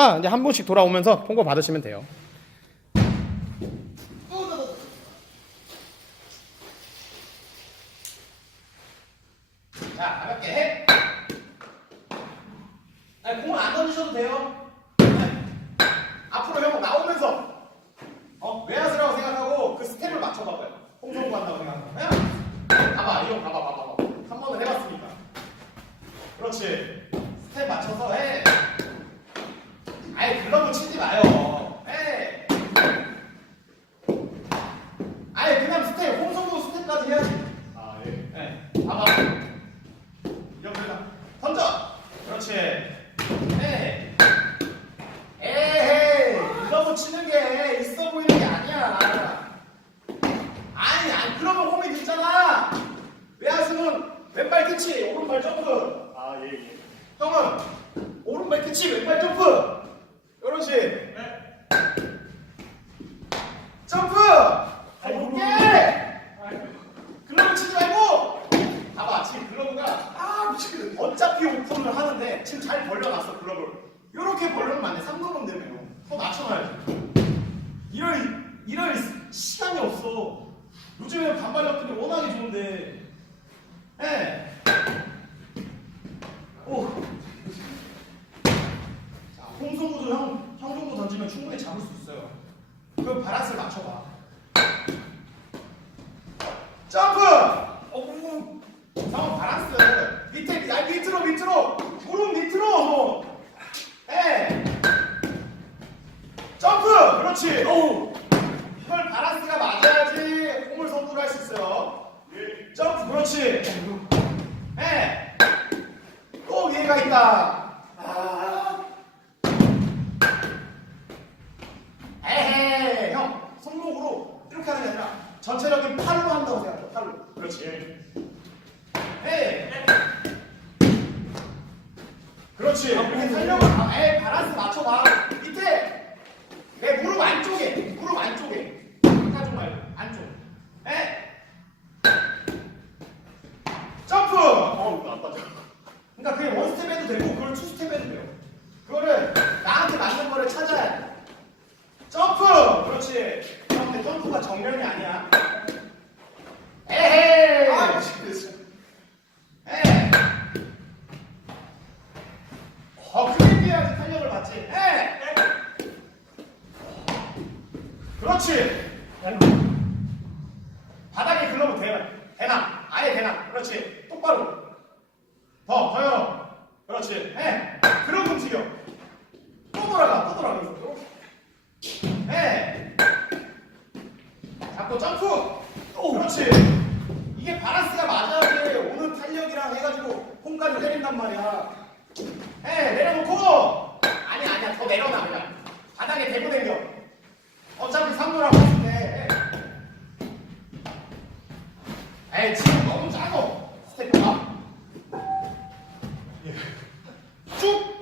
아, 이제 한 분씩 돌아오면서 통보 받으시면 돼요. 자, 가볍게 해. 아니, 공을 안 던지셔도 돼요. 네. 앞으로 형 나오면서 어, 외야수라고 생각하고 그 스텝을 맞춰봐봐요. 홍종구 한다고 생각하고. 그냥 봐봐, 이형 봐봐, 봐봐, 봐봐. 한 번은 해봤으니까. 그렇지. 스텝 맞춰서 해. 아예 글러브 치지 마요. 해. 아예 그냥 스텝, 홍성구 스텝까지 해야지. 아 예. 네. 봐봐. 옆에다 던져. 그렇지. 네. 에헤이. 글러브 치는 게 있어 보이는 게 아니야. 아니, 안 그러면 홈이 늦잖아. 외야수는 왼발 끝이 오른발 점프. 아 예. 예. 형은 오른발 끝이 왼발 점프. 그렇지. 네. 점프. 오케이. 글러브 치지 말고. 봐봐, 지금 글러브가 아 미치겠네. 어차피 오픈을 하는데 지금 잘 벌려놨어 글러브를. 이렇게 벌려놓으면 안 돼. 3도름 되면 더 낮춰놔야지. 이럴 이럴 시간이 없어. 요즘에 반발력들이 워낙에 좋은데. 예. 오. 자, 홍성구도 형, 형 정도 던지면 충분히 잡을 수 있어요. 그 바란스를 맞춰봐. 점프! 어, 오, 상황 바란스. 밑에, 아, 밑으로, 밑으로. 무릎 밑으로. 에. 점프! 그렇지. 오. 이걸 바란스가 맞아야지 홈을 선두를 할수 있어요. 예. 점프, 그렇지. 에. 또 위에가 있다. 아. 에헤, 형. 손목으로 이렇게 하는 게 아니라 전체적인 팔로 한다고 생각해. 팔로. 그렇지. 에. 그렇지. 이렇게 살려고. 아, 에, 바란스 맞춰봐. 밑에. 내 무릎 안쪽에. 무릎 안쪽에. 바깥쪽 말고. 안쪽. 에. 점프! 어우 안 빠져. 그러니까 그게 원스텝 해도 되고 그걸 투스텝 해도 돼요. 그거를 나한테 맞는 거를 찾아야 돼. 점프! 그렇지. 근데 점프가 정면이 아니야. 에헤이! 아 미치겠어. 에. 뛰어야지 탄력을 받지. 에. 그렇지. 바닥에 글러브 대, 대놔. 아예 대놔. 그렇지. 똑바로. 더, 더 열어. 그렇지. 해. 그럼 움직여. 또 돌아가, 또 돌아가. 해. 잡고 점프. 또. 그렇지. 이게 바란스가 맞아야 돼. 오는 탄력이랑 해가지고 홈까지 때린단 말이야. 해. 내려놓고. 아니, 아니야. 더 내려놔, 그냥. 바닥에 대고 당겨. 어차피 3도라고 했을 때. 에이, 지금 너무 작어. 스텝 봐. 쭉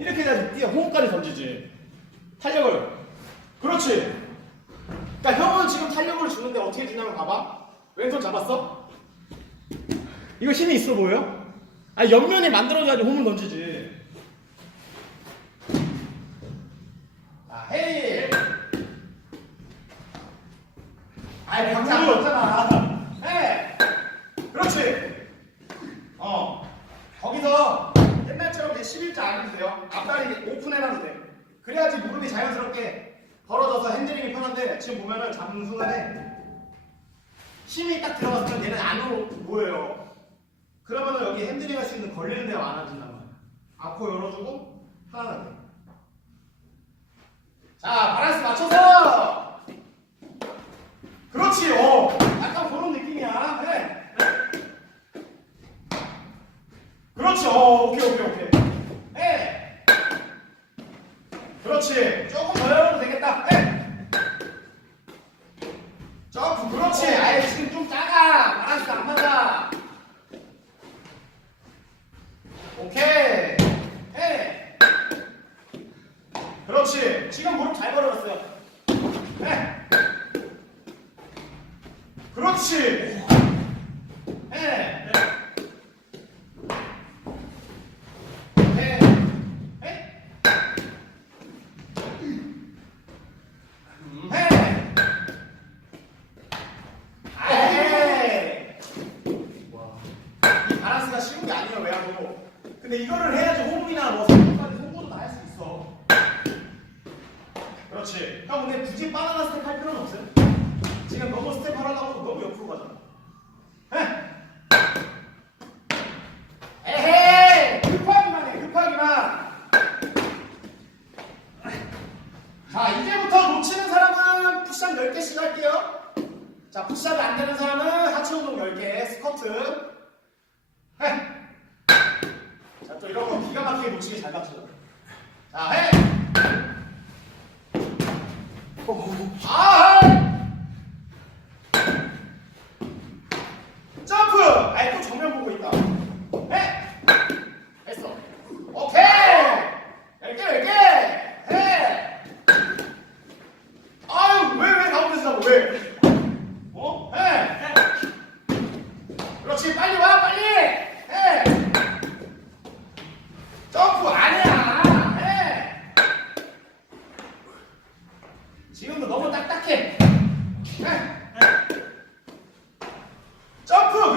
이렇게 해야지 뛰어 호흡까지 던지지 탄력을 그렇지 그러니까 형은 지금 탄력을 주는데 어떻게 주냐면 봐봐 왼손 잡았어 이거 힘이 있어 보여? 아 옆면이 만들어져야지 홈을 던지지 아 헤이 아이 박자 안 맞잖아 해 그렇지 어 거기서 옛날처럼 내 11자 안 해도 돼요. 앞다리 오픈해놔도 돼. 그래야지 무릎이 자연스럽게 벌어져서 핸들링이 편한데 지금 보면은 잡는 순간에 힘이 딱 들어갔으면 얘는 안으로 모여요. 그러면은 여기 핸들링 할 수 있는 걸리는 데가 많아진단 말이야. 앞코 열어주고 편안하게. 자, 바란스 맞춰서! 그렇지, 어. 약간 그런 느낌이야. 해. 그렇지. 어, 오케이, 오케이, 오케이. 해. 그렇지. 조금 더 열어도 되겠다. 해. 점프. 그렇지. 아예 지금 좀 작아. 바란스 안 맞아.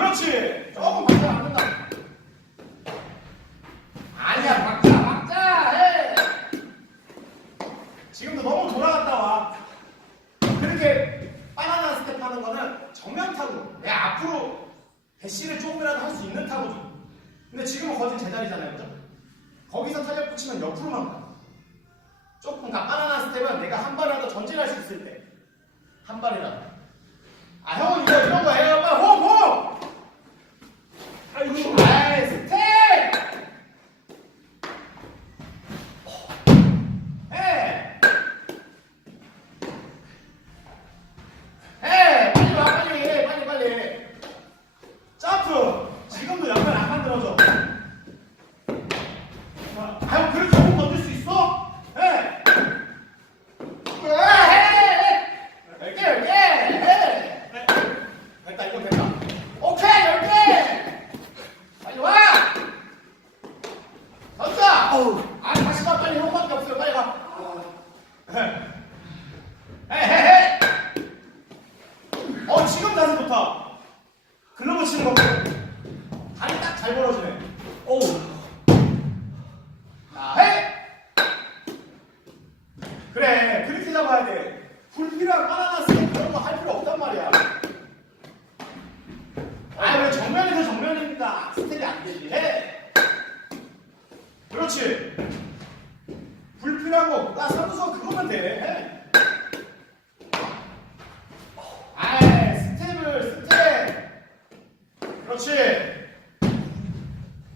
그렇지! 조금 박자 안 된다. 아니야, 박자, 박자! 해! 지금도 너무 돌아갔다 와. 그렇게 바나나 스텝 하는 거는 정면 타구. 내 앞으로 대시를 조금이라도 할 수 있는 타구죠. 근데 지금은 거진 제자리잖아요. 그죠? 거기서 타격 붙이면 옆으로만 가. 조금 가. 바나나 스텝은 내가 한 발이라도 전진할 수 있을 때. 한 발이라도. 아, 형은 이거 이런 거 해요. 빨리 호흡, 호흡! 아이고. 아이, 스텝! 해! 해! 빨리 와, 빨리 해, 빨리, 빨리. 점프! 지금도 연결 안 만들어져. 아유, 그렇게 호흡 건들 수 있어? 해! 해, 해, 해! 열 개, 열 개! 해! 됐다, 이거 됐다. 오케이, 열 개! 빨리 와! 던져! 아, 다시 가, 빨리 형밖에 없어요, 빨리 가. 헤헤헤! 어, 지금 자세 좋다. 글러브 치는 거 보고. 다리 딱 잘 벌어지네. 오. 자, 헤! 잡아야 돼. 불필요한 바나나 스텝 그런 거 할 필요 없단 말이야. 아, 왜 정면에서 정면입니다. 스텝이 안 되지. 해! 그렇지. 불필요한 거, 나 사무소 그거면 돼. 해. 아이, 스텝을, 스텝. 그렇지.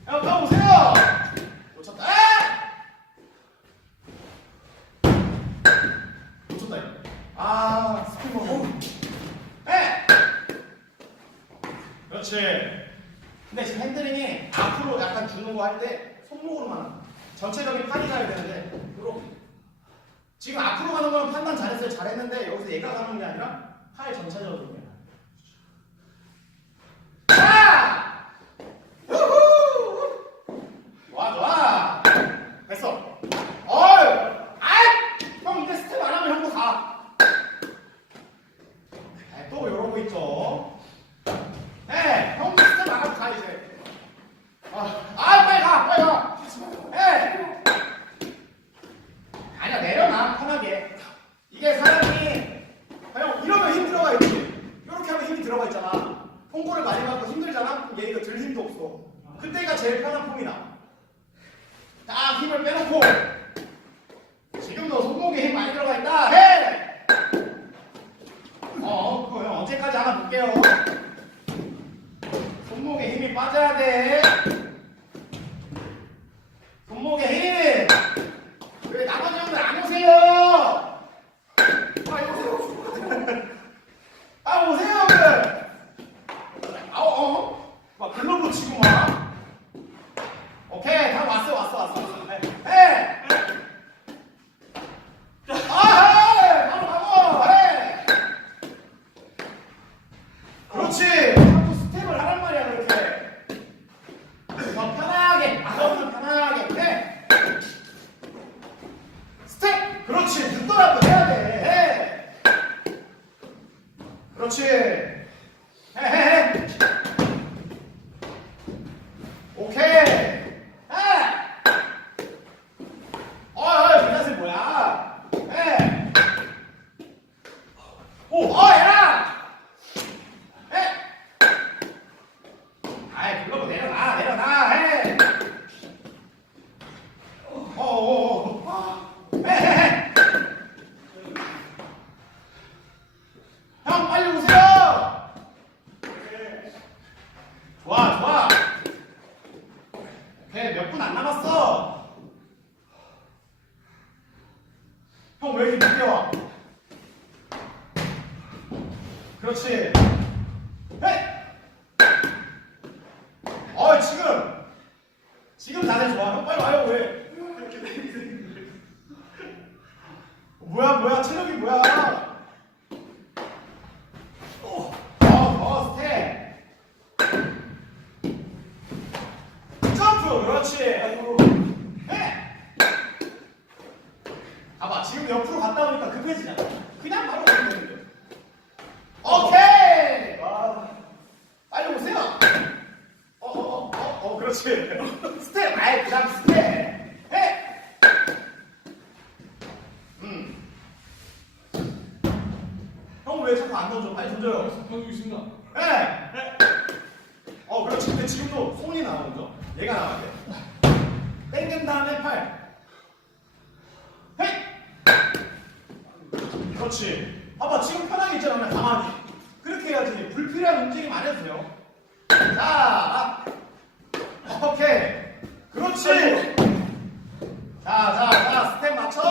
형, 형 오세요. 놓쳤다. 놓쳤다. 이거. 아, 스피드 먹어. 에! 그렇지. 근데 지금 핸들링이 앞으로 약간 주는 거 할 때 손목으로만. 전체적인 팔이 가야 되는데 이렇게. 지금 앞으로 가는 건 판단 잘했어요. 잘했는데 여기서 얘가 가는 게 아니라 팔 전체적으로 그냥. 자! 우후! 좋아 좋아. 됐어. 어이! 아이! 형 이제 스텝 안 하면 형도 가. 아, 또 이러고 있죠. 네, 형도 스텝 안 하고 가 이제. 아, 아 빨리 가, 빨리 가. 예. 아니야 내려놔 편하게. 이게 사람이 형 이러면 힘 들어가 있지. 이렇게 하면 힘이 들어가 있잖아. 폼골을 많이 받고 힘들잖아. 그럼 얘 이거 들 힘도 없어. 그때가 제일 편한 폼이다. 딱 힘을 빼놓고 지금도 손목에 힘 많이 들어가 있다. 해. 어, 그거 형 언제까지 하나 볼게요. 손목에 힘이 빠져야 돼. 손목에 힘! 왜 나머지 형들 안 오세요? 그렇지 늦더라도 해야 돼. 해. 그렇지. 해해해. 오케이. 해. 어이 민낯은 뭐야? 해오 어야 해. 아이 그러고 내려놔 내려놔. 해. 어어어. 지금 자세 좋아. 형 빨리 와요 왜? 뭐야 뭐야 체력이 뭐야? 어, 어 스텝. 점프 그렇지. 아이고. 해. 봐봐 지금 옆으로 갔다 오니까 급해지잖아. 그냥 바로 가면 되는데. 오케이. 와. 빨리 오세요. 어, 어, 어, 어, 어, 그렇지. 스텝, 아이, 그냥 스텝. 해. 음. 형 왜 자꾸 안 던져? 빨리 던져요. 던지고 있습니다. 해. 어, 그렇지. 근데 지금도 손이 나와 먼저. 얘가 나와야 돼. 땡긴 다음에 팔. 헤이. 그렇지. 봐봐, 지금 편하게 있잖아. 그냥 가만히. 그렇게 해야지. 불필요한 움직임 안 해도 돼요. 자. 그렇지. 자, 자, 자, 스텝 맞춰.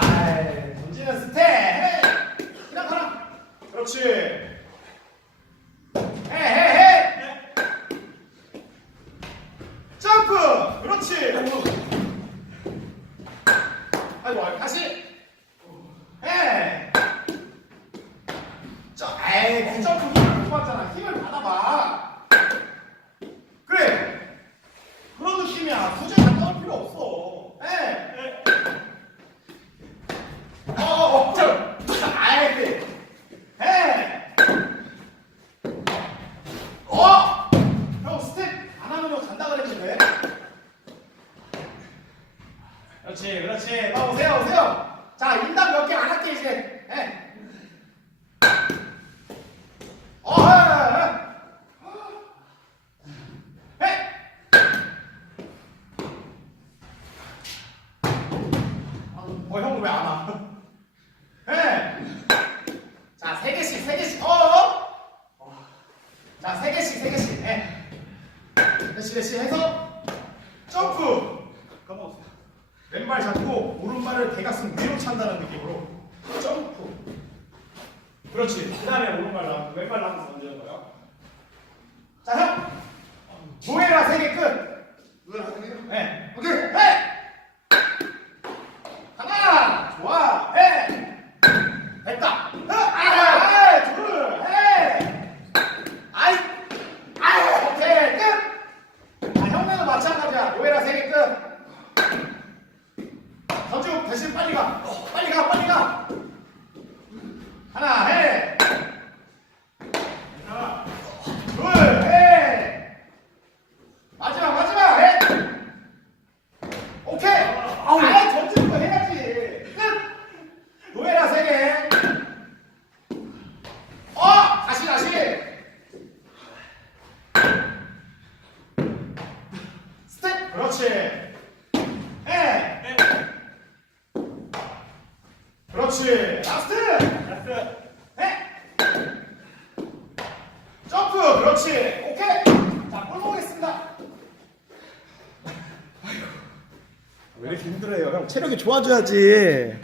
아이, 던지는 스텝. 헤이. 그냥 가라. 그렇지. 해, 해, 해. 점프. 그렇지. 아이고, 다시. 해. 저, 에이, 그 점프 힘을 못 받잖아. 힘을 받아봐. 그래. 그런 느낌이야. 굳이 갔다 올 필요 없어. 에. 어, 어, 어, 저, 아이, 그래. 해. 어! 형 스텝 안 하면 간다 그랬는데. 그렇지, 그렇지. 어, 오세요, 오세요. 자, 인당 몇 개 안 할게 이제. 해. 어, 해, 해. 해. 어, 형 왜 안 와? 해. 자, 세 개씩, 세 개씩. 어? 자, 세 개씩, 세 개씩. 해. 대시, 대시 해서 점프. 까먹었어. 왼발 잡고 오른발을 대각선 위로 찬다는 느낌으로 점프. 그렇지. 그 다음에 오른발 나오고 왼발 나오면서 던지는 거예요. 자, 형. 모해라 세개 끝. 누나 하세요? 네. 오케이. 해. 하나. 좋아. 해. 됐다. 어, 아, 둘. 해. 아이. 아이. 오케이. 끝. 아, 형네도 마찬가지야. 모해라 세 개 끝. 던지고 대신 빨리 가. 빨리 가. 빨리 가. 하나. 해. 하나. 둘. 해. 마지막 마지막 해. 오케이. 아예 던지는 거 해야지. 끝. 노예라 세 개. 어 다시 다시. 그렇지. 해. 그렇지. 라스트. 나이스. 해. 점프 그렇지. 오케이. 자, 볼 보겠습니다. 왜 이렇게 힘들어요? 형 체력이 좋아져야지.